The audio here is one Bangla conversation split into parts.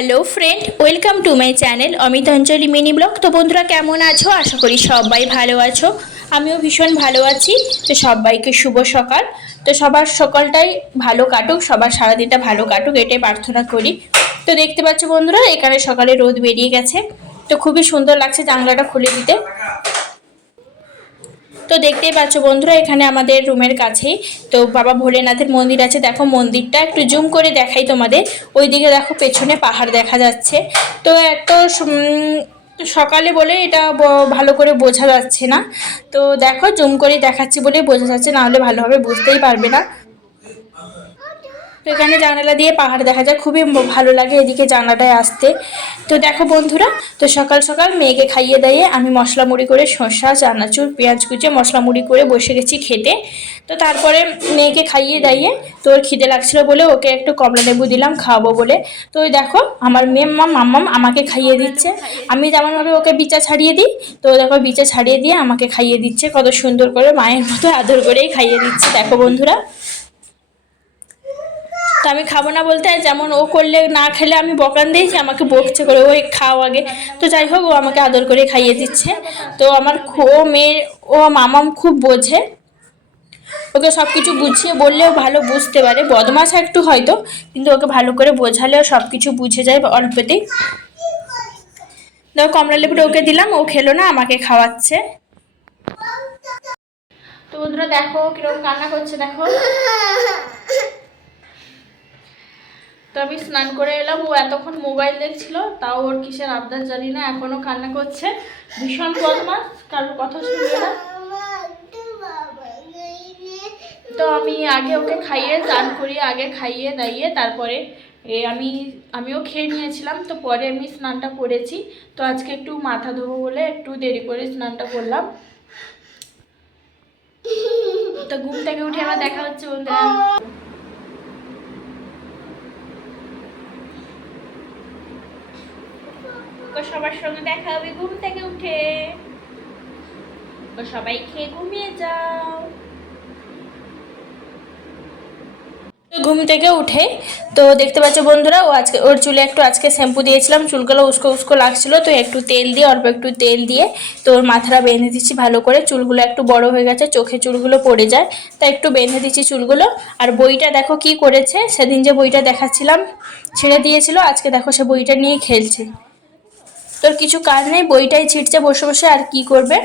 Hello friend, welcome to my channel Amit Anjali mini blog. তো বন্ধুরা, কেমন আছো? আশা করি সবাই ভালো আছো। আমিও ভীষণ ভালো আছি। তো সবাইকে শুভ সকাল। তো সবার সকালটাই ভালো কাটুক, সবার সারাদিনটা ভালো কাটুক, এটাই প্রার্থনা করি। তো দেখতে পাচ্ছ বন্ধুরা, এখানে সকালে রোদ বেরিয়ে গেছে। তো খুবই সুন্দর লাগছে জানলাটা খুলে দিতে। তো দেখতেই পাচ্ছ বন্ধুরা, এখানে আমাদের রুমের কাছেই। তো বাবা ভোলেনাথের মন্দির আছে। দেখো মন্দিরটা, একটু জুম করে দেখাই তোমাদের। ওইদিকে দেখো পেছনে পাহাড় দেখা যাচ্ছে। তো এত সকালে বলে এটা ভালো করে বোঝা যাচ্ছে না। তো দেখো জুম করে দেখাচ্ছি বলে বোঝা যাচ্ছে, না হলে ভালোভাবে বুঝতেই পারবে না। এখানে জানালা দিয়ে পাহাড় দেখা যায়, খুবই ভালো লাগে এদিকে জানালাটায় আসতে। তো দেখো বন্ধুরা, তো সকাল সকাল মেয়েকে খাইয়ে দাইয়ে আমি মশলা মুড়ি করে শসা, চানাচুর, পেঁয়াজ কুচে, মশলা মুড়ি করে বসে গেছি খেতে। তো তারপরে মেয়েকে খাইয়ে দাইয়ে তোর খিদে লাগছিল বলে ওকে একটু কমলা লেবু দিলাম, খাওয়াবো বলে। তো ওই দেখো, আমার মেয়ে মাম মাম্মাম আমাকে খাইয়ে দিচ্ছে। আমি যেমনভাবে ওকে বিচা ছাড়িয়ে দিই, তো দেখো বিচা ছাড়িয়ে দিয়ে আমাকে খাইয়ে দিচ্ছে। কত সুন্দর করে মায়ের মতো আদর করেই খাইয়ে দিচ্ছে। দেখো বন্ধুরা। তো আমি খাব না বলতে যেমন ও করলে না খেলে আমি বকান দিয়েছি, আমাকে বকছে করে, ওই খাও আগে। তো যাই হোক, ও আমাকে আদর করে খাইয়ে দিচ্ছে। তো আমার ও মেয়ে ও মামাম খুব বোঝে। ওকে সব কিছু বুঝিয়ে বললেও ভালো বুঝতে পারে। বদমাশ একটু হয়তো, কিন্তু ওকে ভালো করে বোঝালেও সব কিছু বুঝে যায় অল্পতেই। দেখো, কমলা লেবুটা ওকে দিলাম, ও খেলো না, আমাকে খাওয়াচ্ছে। তো বন্ধুরা, দেখো কীরকম কান্না করছে, দেখো। তো আমি স্নান করে এলাম। ও এতক্ষণ মোবাইল দেখছিল, তাও ওর কিসের আবদার জানি না, এখনও কান্না করছে। ভীষণ বদমাস, কারোর কথা শুনবে না। তো আমি আগে ওকে খাইয়ে চান করি আগে খাইয়ে, দাইয়ে, তারপরে এ আমি, আমিও খেয়ে নিয়েছিলাম, তো পরে আমি স্নানটা করেছি। তো আজকে একটু মাথা ধোবো বলে একটু দেরি করে স্নানটা করলাম। তো ঘুম থেকে উঠে আবার দেখা হচ্ছে বন্ধুরা। তো সবার সঙ্গে দেখা হবে ঘুম থেকে উঠে। তো সবাই খেয়ে ঘুমিয়ে যাও। ঘুম থেকে উঠে, তো দেখতে পাচ্ছ বন্ধুরা, ও আজকে, ওর চুলে একটু আজকে শ্যাম্পু দিয়েছিলাম, চুলগুলো উস্কো উস্কো লাগছিল, তো একটু তেল দিয়ে, অল্প একটু তেল দিয়ে, তো ওর মাথাটা বেঁধে দিচ্ছি ভালো করে, চুলগুলো একটু বড় হয়ে গেছে, চোখে চুলগুলো পড়ে যায়, তাই একটু বেঁধে দিচ্ছি চুলগুলো। আর বইটা দেখো কি করেছে, সেদিন যে বইটা দেখাচ্ছিলাম, ছেড়ে দিয়েছিল, আজকে দেখো সে বইটা নিয়ে খেলছে। তোর কিছু কাজ নেই? বইটাই ছিটছে বসে বসে, আর কি করবে?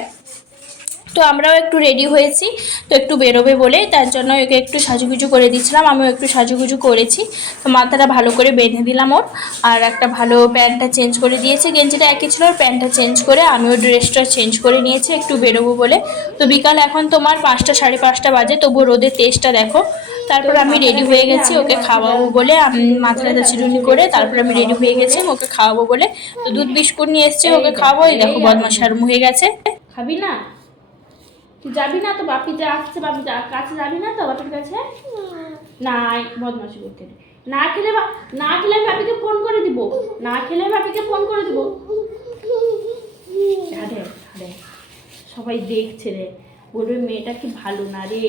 তো আমরাও একটু রেডি হয়েছি, তো একটু বেরোবে বলে তার জন্য ওকে একটু সাজুগুজু করে দিচ্ছিলাম, আমিও একটু সাজুগুজু করেছি। তো মাথাটা ভালো করে বেঁধে দিলাম ওর, আর একটা ভালো প্যান্টটা চেঞ্জ করে দিয়েছে। গেঞ্জিটা একই ছিল আর প্যান্টটা চেঞ্জ করে আমিও ড্রেসটা চেঞ্জ করে নিয়েছি, একটু বেরোবো বলে। তো বিকাল এখন তোমার পাঁচটা সাড়ে পাঁচটা বাজে, তবুও রোদের তেজটা দেখো। তারপর আমি রেডি হয়ে গেছি ওকে খাওয়াবো বলে আমি মাথাটা চিরুনি করে তারপর আমি রেডি হয়ে গেছি ওকে খাওয়াবো বলে। তো দুধ বিস্কুট নিয়ে এসেছি ওকে খাওয়াবো এই দেখো বদমাস আরম্ভ হয়ে গেছে। খাবি না? তুই যাবি না তো বাপি যা আসছে বাপি যা কাছে যাবি না তো বাপির কাছে? না। বদমাসি করতে। না খেলে না খেলে আমি বাপিকে ফোন করে দিব। না খেলে আমি বাপিকে ফোন করে দিব। আরে আরে সবাই দেখছে রে। বলবে মেয়েটা কি ভালো না রে?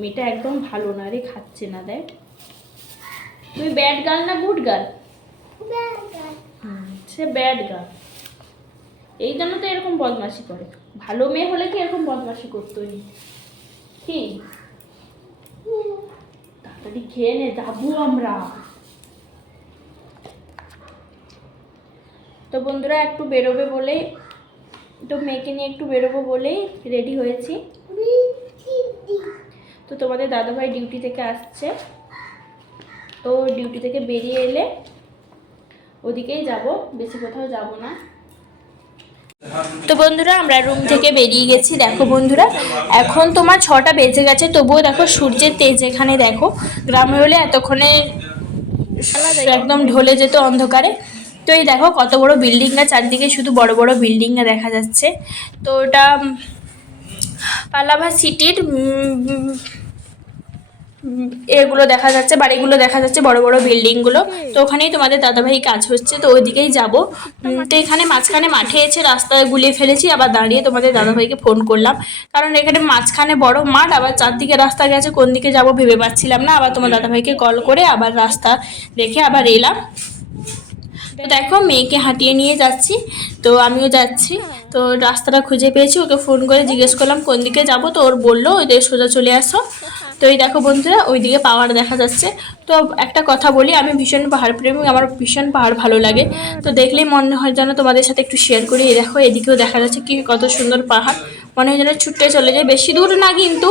মেয়েটা একদম ভালো না রে খাচ্ছে না, দেখ। তুই ব্যাড গার্ল না গুড গার্ল সে ব্যাড গার্ল এই জন্য তো এরকম বদমাশি করে। ভালো মেয়ে হলে কি এরকম বদমাশি করতোই? কি? তাড়াতাড়ি খেয়ে নে, যাব আমরা। তো বন্ধুরা, একটু বেরোবে বলে তো মেয়েকে নিয়ে একটু বেরোবো বলেই রেডি হয়েছি। তো তোমাদের দাদাভাই ডিউটি থেকে আসছে। তো ডিউটি থেকে বেরিয়ে এলে ওদিকেই যাব, বেশি কোথাও যাব না। তো বন্ধুরা, আমরা রুম থেকে বেরিয়ে গেছি। দেখো বন্ধুরা, এখন তোমার ছটা বেজে গেছে, তবুও দেখো সূর্যের তেজ এখানে দেখো। গ্রামে হলে এতক্ষণে একদম ঢলে যেত অন্ধকারে। তো এই দেখো কত বড় বিল্ডিং না, চারদিকে শুধু বড় বড় বিল্ডিং না দেখা যাচ্ছে। তো ওটা, পালাভা সিটির এগুলো দেখা যাচ্ছে, বাড়িগুলো দেখা যাচ্ছে, বড় বড় বিল্ডিংগুলো। তো ওখানেই তোমাদের দাদাভাই কাজ হচ্ছে, তো ওইদিকেই যাব। তো এখানে মাঝখানে মাঠে এসে রাস্তায় গুলিয়ে ফেলেছি, আবার দাঁড়িয়ে তোমাদের দাদাভাইকে ফোন করলাম। কারণ এখানে মাঝখানে বড় মাঠ, আবার চারদিকে রাস্তা গেছে, কোন দিকে যাব ভেবে পাচ্ছিলাম না। আবার তোমার দাদাভাইকে কল করে আবার রাস্তা দেখে আবার এলাম। তো দেখো, মেয়েকে হাঁটিয়ে নিয়ে যাচ্ছি, তো আমিও যাচ্ছি। তো রাস্তাটা খুঁজে পেয়েছি, ওকে ফোন করে জিজ্ঞেস করলাম, কোন দিকে যাব? তো ওর বলল, ওই সোজা চলে আসো। তো এই দেখো বন্ধুরা, ওইদিকে পাহাড় দেখা যাচ্ছে। তো একটা কথা বলি, আমি ভীষণ পাহাড় প্রেমী আমার ভীষণ পাহাড় ভালো লাগে। তো দেখলেই মনে হয় যেন তোমাদের সাথে একটু শেয়ার করি। এই দেখো, এদিকেও দেখা যাচ্ছে কি কত সুন্দর পাহাড়। মনে হয় যেন ছুটে চলে যায়। বেশি দূর না কিন্তু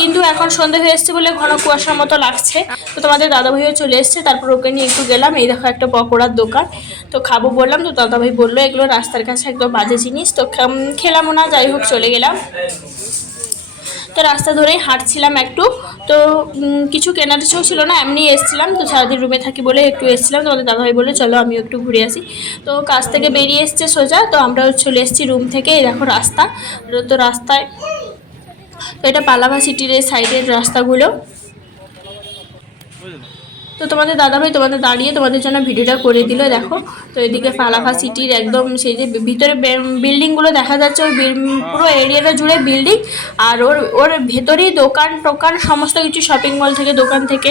কিন্তু এখন সন্ধে হয়ে এসছে বলে ঘন কুয়াশার মতো লাগছে। তো তোমাদের দাদাভাইও চলে এসছে, তারপর ওকে নিয়ে একটু গেলাম। এই দেখো একটা পকোড়ার দোকান। তো খাব বললাম, তো দাদাভাই বলল, এগুলো রাস্তার কাছে একদম বাজে জিনিস। তো খেলামও না, যাই হোক চলে গেলাম। তো রাস্তা ধরেই হাঁটছিলাম একটু। তো কিছু কেনার ছিল না, এমনি এসছিলাম। তো সারাদিন রুমে থাকি বলে একটু এসেছিলাম। তোমাদের দাদাভাই বলে চলো আমি একটু ঘুরে আসি। তো কাজ থেকে বেরিয়ে এসছে সোজা। তো আমরাও চলে এসেছি রুম থেকে। দেখো রাস্তা। তো রাস্তায় তো এটা পালাভা সিটির সাইডের রাস্তাগুলো। তো তোমাদের দাদাভাই তোমাদের দাঁড়িয়ে তোমাদের জন্য ভিডিওটা করে দিল, দেখো। তো এদিকে ফালাফা সিটির একদম সেই যে ভিতরে বিল্ডিংগুলো দেখা যাচ্ছে ওই পুরো এরিয়াটা জুড়ে বিল্ডিং। আর ওর ওর ভেতরেই দোকান টোকান, সমস্ত কিছু শপিং মল থেকে, দোকান থেকে।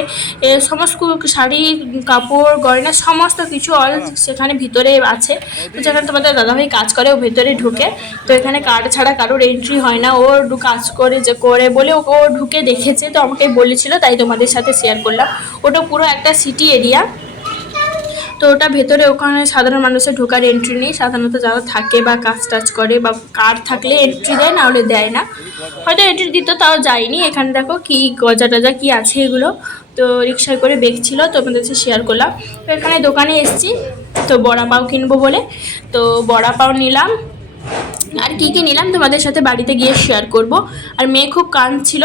সমস্ত শাড়ি, কাপড়, গয়না, সমস্ত কিছু অল সেখানে ভিতরে আছে। তো যেখানে তোমাদের দাদাভাই কাজ করে, ও ভেতরে ঢুকে। তো এখানে কার্ড ছাড়া কারোর এন্ট্রি হয় না। ও কাজ করে যে করে বলে ও ঢুকে দেখেছে। তো আমাকে বলেছিল, তাই তোমাদের সাথে শেয়ার করলাম। ওটা পুরো একটা সিটি এরিয়া তো ওটা ভেতরে ওখানে সাধারণ মানুষের ঢোকার এন্ট্রি নেই। সাধারণত যারা থাকে বা কাজ টাজ করে বা কার্ড থাকলে এন্ট্রি দেয়, না হলে দেয় না। হয়তো এন্ট্রি দিত, তাও যায়নি। এখানে দেখো কি গজা টজা কি আছে এগুলো। তো রিক্সায় করে দেখছিল তো আপনাদের সাথে শেয়ার করলাম। তো এখানে দোকানে এসেছি। তো বড়া পাও কিনবো বলে। তো বড়া পাও নিলাম। আর কি কি নিলাম তোমাদের সাথে বাড়িতে গিয়ে শেয়ার করব। আর মেয়ে খুব কাঁদছিল,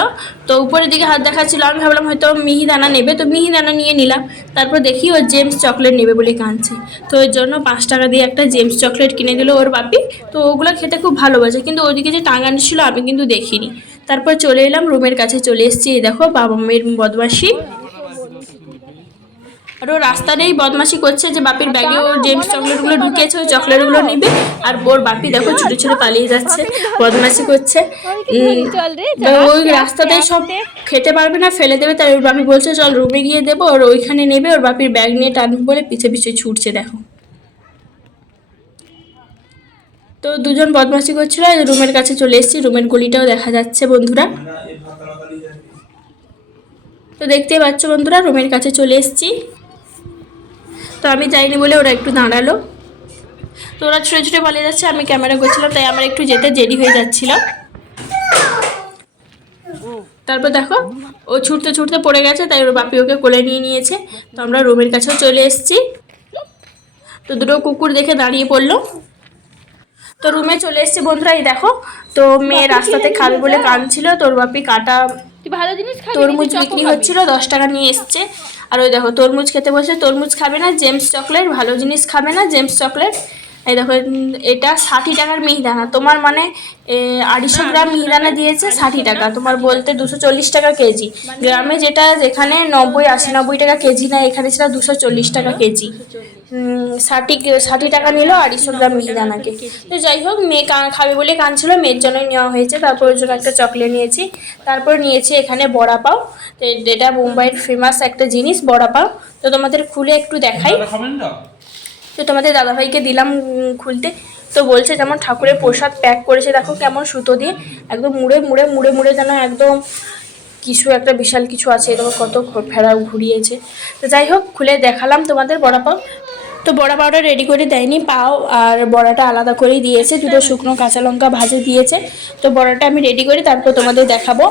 তো উপরের দিকে হাত দেখাচ্ছিল। আমি ভাবলাম হয়তো মিহিদানা নেবে, তো মিহিদানা নিয়ে নিলাম। তারপর দেখি ও জেমস চকলেট নেবে বলে কাঁদছে। তো ওর জন্য পাঁচ টাকা দিয়ে একটা জেমস চকলেট কিনে দিল ওর বাপি। তো ওগুলো খেতে খুব ভালোবাসে, কিন্তু ওদিকে যে টাঙানি ছিল আমি কিন্তু দেখিনি। তারপর চলে এলাম, রুমের কাছে চলে এসেছি। দেখো বাবা মেয়ের বদমাসি আর ও রাস্তাতেই বদমাশি করছে যে বাপির ব্যাগে ওর জেমস চকলেটগুলো ঢুকিয়েছে ওই চকলেটগুলো নিবে আর ওর বাপি দেখো ছুটে ছুটে পালিয়ে যাচ্ছে বদমাশি করছে। ওই রাস্তাতেই সব খেতে পারবে না ফেলে দেবে তাই ওর বাপি বলছে চল রুমে গিয়ে দেবো ওর ওইখানে নেবে ওর বাপির ব্যাগ নিয়ে টানবে বলে পিছে পিছে ছুটছে দেখো। তো দুজন বদমাশি করছিল রুমের কাছে চলে এসেছি রুমের গলিটাও দেখা যাচ্ছে বন্ধুরা। তো দেখতেই পাচ্ছ বন্ধুরা রুমের কাছে চলে এসেছি। তো আমি যাইনি বলে ওরা একটু দাঁড়াল। তো ওরা ছুটে ছুটে পালিয়ে যাচ্ছে, আমি ক্যামেরা করছিলাম, তাই আমার একটু যেতে দেরি হয়ে যাচ্ছিল। তারপর দেখো, ও ছুটতে ছুটতে পড়ে গেছে, তাই ওর বাপি ওকে কোলে নিয়ে নিয়েছে। তো আমরা রুমের কাছেও চলে এসেছি। তো দুটো কুকুর দেখে দাঁড়িয়ে পড়ল। তো রুমে চলে এসেছি বন্ধুরা, এই দেখো, তো মেয়ে রাস্তাতে খাবে বলে কাঁদছিল তোর বাপি কাটা ভালো জিনিস খাবি তরমুজ বিক্রি হচ্ছিল দশ টাকা নিয়ে এসছে। আর ওই দেখো তরমুজ খেতে বসে তরমুজ খাবে না জেমস চকলেট ভালো জিনিস খাবে না জেমস চকলেট এই দেখো এটা ষাটি টাকার মিহিদানা। তোমার মানে আড়াইশো গ্রাম মিহিদানা দিয়েছে ষাটি টাকা। তোমার বলতে দুশো চল্লিশ টাকা কেজি। গ্রামে যেটা যেখানে নব্বই, আশি, নব্বই টাকা কেজি না এখানে সেটা দুশো চল্লিশ টাকা কেজি। ষাটি ষাটি টাকা নিল, আড়াইশো গ্রাম মিহিদানাকে। তো যাই হোক, মেয়ে কা- খাবে বলে কাঁদছিল, মেয়ের জন্যই নেওয়া হয়েছে। তারপর ওর জন্য একটা চকলেট নিয়েছি। তারপর নিয়েছি এখানে বড়া পাও। তো এটা মুম্বাইয়ের ফেমাস একটা জিনিস, বড়া পাও। তো তোমাদের খুলে একটু দেখাই। তো তোমাদের দাদাভাইকে দিলাম খুলতে। তো বলছে যেমন ঠাকুরের প্রসাদ প্যাক করেছে, দেখো কেমন সুতো দিয়ে। একদম মুড়ে মুড়ে মুড়ে মুড়ে যেন একদম কিছু একটা বিশাল কিছু আছে, এরকম কত ফেরা ঘুরিয়েছে। তো যাই হোক, খুলে দেখালাম তোমাদের বড়া পাও। তো বড়া পাউটা রেডি করে দেয়নি পাও, আর বড়াটা আলাদা করেই দিয়েছে। দুটো শুকনো কাঁচা লঙ্কা ভাজে দিয়েছে। তো বড়াটা আমি রেডি করি তারপর তোমাদের দেখাবো।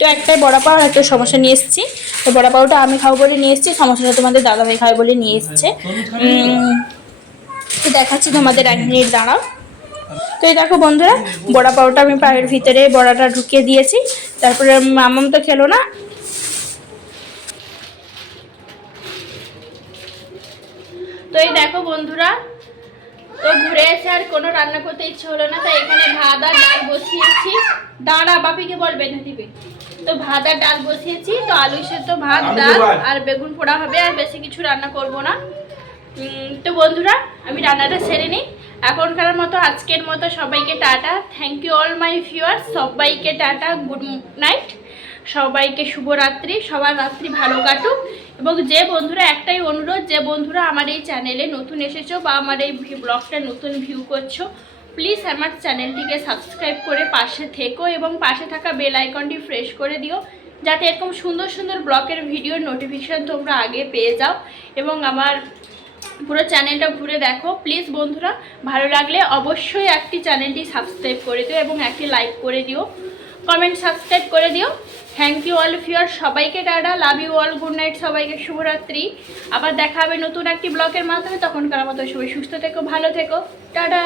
তো একটাই বড়া পাও একটা সমস্যা নিয়ে এসেছি। তো বড়া পাউটা আমি খাব বলে নিয়ে এসেছি, সমস্যাটা তোমাদের দাদাভাই খাবে বলে নিয়ে এসছে। তো দেখাচ্ছি তোমাদের এক মিনিট, দাঁড়াও। তো এই দেখো বন্ধুরা, বড়া পাউটা আমি পায়ের ভিতরে বড়াটা ঢুকিয়ে দিয়েছি। তারপরে মামাম তো খেলো না। তো এই দেখো বন্ধুরা, তো ঘুরে এসে আর কোনো রান্না করতে ইচ্ছে হলো না, তাই এখানে ভাত আর ডাল বসিয়েছি। দাঁড়া, বাপিকে বল বেঁধে দিবে। তো ভাত আর ডাল বসিয়েছি তো আলু সেদ্ধ ভাত ডাল আর বেগুন পোড়া হবে আর বেশি কিছু রান্না করব না। তো বন্ধুরা আমি রান্নাটা সেরে নিই। এখনকার মতো আজকের মতো সবাইকে tata. Thank you all my viewers সবাইকে টাটা গুড নাইট সবাইকে শুভরাত্রি। সবার রাত্রি ভালো কাটুক। এবং যে বন্ধুরা একটাই অনুরোধ যে বন্ধুরা আমার এই চ্যানেলে নতুন এসেছ বা আমার এই ব্লগটা নতুন ভিউ করছ প্লিজ আমার চ্যানেলটিকে সাবস্ক্রাইব করে পাশে থেকো এবং পাশে থাকা বেল আইকনটি ফ্রেশ করে দিও, যাতে এরকম সুন্দর সুন্দর ব্লগের ভিডিওর নোটিফিকেশান তোমরা আগে পেয়ে যাও এবং আমার পুরো চ্যানেলটা ঘুরে দেখো। প্লিজ বন্ধুরা, ভালো লাগলে অবশ্যই একটি চ্যানেলটি সাবস্ক্রাইব করে দিও এবং একটি লাইক করে দিও। কমেন্ট সাবস্ক্রাইব করে দিও। থ্যাংক ইউ অল ফিওর সবাইকে tata love you all good night সবাইকে শুভরাত্রি। আবার দেখা হবে নতুন একটি ব্লগের মাধ্যমে। তখনকার মতো সবাই সুস্থ থেকো, ভালো থেকো। টাটা।